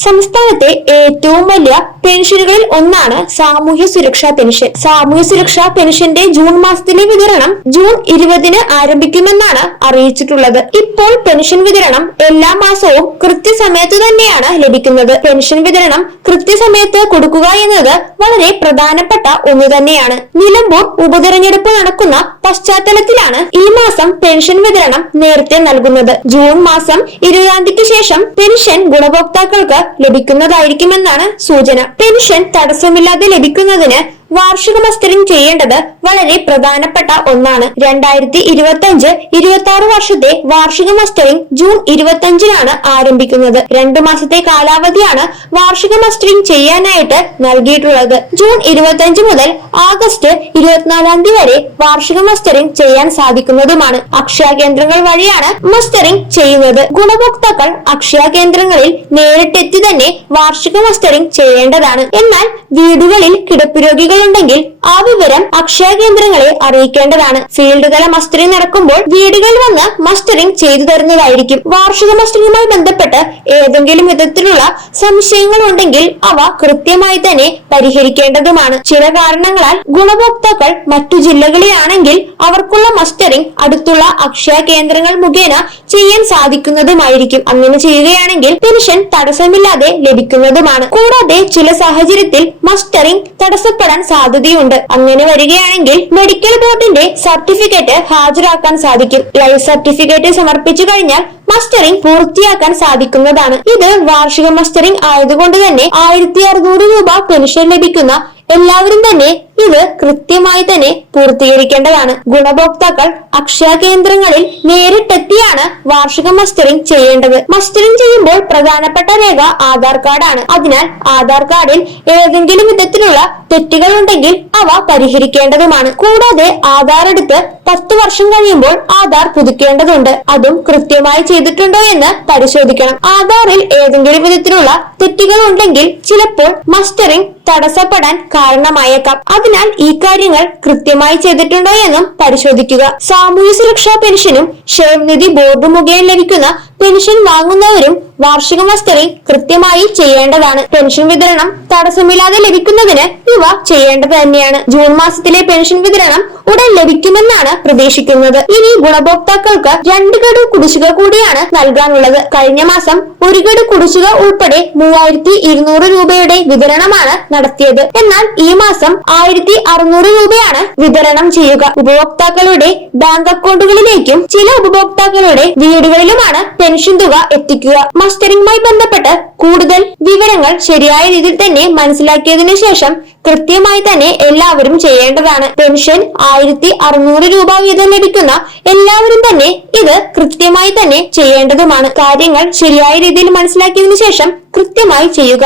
സംസ്ഥാനത്തെ ഏറ്റവും വലിയ പെൻഷനുകളിൽ ഒന്നാണ് സാമൂഹ്യ സുരക്ഷാ പെൻഷൻ. സാമൂഹ്യ സുരക്ഷാ പെൻഷന്റെ ജൂൺ മാസത്തിലെ വിതരണം ജൂൺ 20-ന് ആരംഭിക്കുമെന്നാണ് അറിയിച്ചിട്ടുള്ളത്. ഇപ്പോൾ പെൻഷൻ വിതരണം എല്ലാ മാസവും കൃത്യസമയത്ത് തന്നെയാണ് ലഭിക്കുന്നത്. പെൻഷൻ വിതരണം കൃത്യസമയത്ത് കൊടുക്കുക എന്നത് വളരെ പ്രധാനപ്പെട്ട ഒന്ന് തന്നെയാണ്. നിലമ്പൂർ ഉപതെരഞ്ഞെടുപ്പ് നടക്കുന്ന പശ്ചാത്തലത്തിലാണ് ഈ മാസം പെൻഷൻ വിതരണം നേരത്തെ നൽകുന്നത്. ജൂൺ മാസം 20-ാം തീയതിക്ക് ശേഷം പെൻഷൻ ഗുണഭോക്താക്കൾക്ക് ലഭിക്കുന്നതായിരിക്കുമെന്നാണ് സൂചന. പെൻഷൻ തടസ്സമില്ലാതെ ലഭിക്കുന്നതിന് വാർഷിക മസ്റ്ററിംഗ് ചെയ്യേണ്ടത് വളരെ പ്രധാനപ്പെട്ട ഒന്നാണ്. 2025-26 വർഷത്തെ വാർഷിക മസ്റ്ററിംഗ് ജൂൺ 25-നാണ് ആരംഭിക്കുന്നത്. 2 മാസത്തെ കാലാവധിയാണ് വാർഷിക മസ്റ്ററിംഗ് ചെയ്യാനായിട്ട് നൽകിയിട്ടുള്ളത്. ജൂൺ 25 മുതൽ ആഗസ്റ്റ് 24-ാം തീയതി വരെ വാർഷിക മസ്റ്ററിംഗ് ചെയ്യാൻ സാധിക്കുന്നതുമാണ്. അക്ഷയ കേന്ദ്രങ്ങൾ വഴിയാണ് മസ്റ്ററിംഗ് ചെയ്യുന്നത്. ഗുണഭോക്താക്കൾ അക്ഷയ കേന്ദ്രങ്ങളിൽ നേരിട്ടെത്തി തന്നെ വാർഷിക മസ്റ്ററിംഗ് ചെയ്യേണ്ടതാണ്. എന്നാൽ വീടുകളിൽ കിടപ്പ് രോഗികൾ ഉണ്ടെങ്കിൽ ആ വിവരം അക്ഷയ കേന്ദ്രങ്ങളെ അറിയിക്കേണ്ടതാണ്. ഫീൽഡ് തല മസ്റ്ററിംഗ് നടക്കുമ്പോൾ വീടുകളിൽ വന്ന് മസ്റ്ററിംഗ് ചെയ്തു തരുന്നതായിരിക്കും. വാർഷിക മസ്റ്ററിംഗുമായി ബന്ധപ്പെട്ട് ഏതെങ്കിലും വിധത്തിലുള്ള സംശയങ്ങൾ ഉണ്ടെങ്കിൽ അവ കൃത്യമായി തന്നെ പരിഹരിക്കേണ്ടതുമാണ്. ചില കാരണങ്ങളാൽ ഗുണഭോക്താക്കൾ മറ്റു ജില്ലകളിലാണെങ്കിൽ അവർക്കുള്ള മസ്റ്ററിംഗ് അടുത്തുള്ള അക്ഷയ കേന്ദ്രങ്ങൾ മുഖേന ചെയ്യാൻ സാധിക്കുന്നതുമായിരിക്കും. അങ്ങനെ ചെയ്യുകയാണെങ്കിൽ പെൻഷൻ തടസ്സമില്ലാതെ ലഭിക്കുന്നതുമാണ്. കൂടാതെ ചില സാഹചര്യത്തിൽ മസ്റ്ററിംഗ് തടസ്സപ്പെടാൻ സാധ്യതയുണ്ട്. അങ്ങനെ വരികയാണെങ്കിൽ മെഡിക്കൽ ബോർഡിന്റെ സർട്ടിഫിക്കറ്റ് ഹാജരാക്കാൻ സാധിക്കും. ലൈഫ് സർട്ടിഫിക്കറ്റ് സമർപ്പിച്ചു കഴിഞ്ഞാൽ മസ്റ്ററിംഗ് പൂർത്തിയാക്കാൻ സാധിക്കുന്നതാണ്. ഇത് വാർഷിക മസ്റ്ററിംഗ് ആയതുകൊണ്ട് തന്നെ 1600 രൂപ പെൻഷൻ ലഭിക്കുന്ന എല്ലാവരും തന്നെ ഇത് കൃത്യമായി തന്നെ പൂർത്തീകരിക്കേണ്ടതാണ്. ഗുണഭോക്താക്കൾ അക്ഷയ കേന്ദ്രങ്ങളിൽ നേരിട്ടെത്തിയാണ് വാർഷിക മസ്റ്ററിംഗ് ചെയ്യേണ്ടത്. മസ്റ്ററിംഗ് ചെയ്യുമ്പോൾ പ്രധാനപ്പെട്ട രേഖ ആധാർ കാർഡാണ്. അതിനാൽ ആധാർ കാർഡിൽ ഏതെങ്കിലും വിധത്തിലുള്ള തെറ്റുകൾ ഉണ്ടെങ്കിൽ അവ പരിഹരിക്കേണ്ടതുമാണ്. കൂടാതെ ആധാർ എടുത്ത് 10 വർഷം കഴിയുമ്പോൾ ആധാർ പുതുക്കേണ്ടതുണ്ട്. അതും കൃത്യമായി ചെയ്തിട്ടുണ്ടോ എന്ന് പരിശോധിക്കണം. ആധാറിൽ ഏതെങ്കിലും വിധത്തിലുള്ള തെറ്റുകൾ ഉണ്ടെങ്കിൽ ചിലപ്പോൾ മസ്റ്ററിംഗ് തടസ്സപ്പെടാൻ കാരണമായേക്കാം. അതിനാൽ ഈ കാര്യങ്ങൾ കൃത്യമായി ചെയ്തിട്ടുണ്ടോ എന്നും പരിശോധിക്കുക. സാമൂഹ്യ സുരക്ഷാ പെൻഷനും ക്ഷേമനിധി ബോർഡ് മുഖേന ലഭിക്കുന്ന പെൻഷൻ വാങ്ങുന്നവരും വാർഷിക മസ്റ്ററിംഗ് കൃത്യമായി ചെയ്യേണ്ടതാണ്. പെൻഷൻ വിതരണം തടസ്സമില്ലാതെ ലഭിക്കുന്നതിന് ഇവ ചെയ്യേണ്ടത് തന്നെയാണ്. ജൂൺ മാസത്തിലെ പെൻഷൻ വിതരണം ഉടൻ ലഭിക്കുമെന്നാണ് പ്രതീക്ഷിക്കുന്നത്. ഇനി ഗുണഭോക്താക്കൾക്ക് 2 ഗഡു കുടിശ്ശിക കൂടിയാണ് നൽകാനുള്ളത്. കഴിഞ്ഞ മാസം 1 ഗഡു കുടിശ്ശിക ഉൾപ്പെടെ 3200 രൂപയുടെ വിതരണമാണ് നടത്തിയത്. എന്നാൽ ഈ മാസം 1600 രൂപയാണ് വിതരണം ചെയ്യുക. ഉപഭോക്താക്കളുടെ ബാങ്ക് അക്കൗണ്ടുകളിലേക്കും ചില ഉപഭോക്താക്കളുടെ വീടുകളിലുമാണ് പെൻഷൻ തുക എത്തിക്കുക. മസ്റ്ററിംഗുമായി ബന്ധപ്പെട്ട് കൂടുതൽ വിവരങ്ങൾ ശരിയായ രീതിയിൽ തന്നെ മനസ്സിലാക്കിയതിനു ശേഷം കൃത്യമായി തന്നെ എല്ലാവരും ചെയ്യേണ്ടതാണ്. പെൻഷൻ 1600 രൂപ വീതം ലഭിക്കുന്ന എല്ലാവരും തന്നെ ഇത് കൃത്യമായി തന്നെ ചെയ്യേണ്ടതുമാണ്. കാര്യങ്ങൾ ശരിയായ രീതിയിൽ മനസ്സിലാക്കിയതിനു ശേഷം കൃത്യമായി ചെയ്യുക.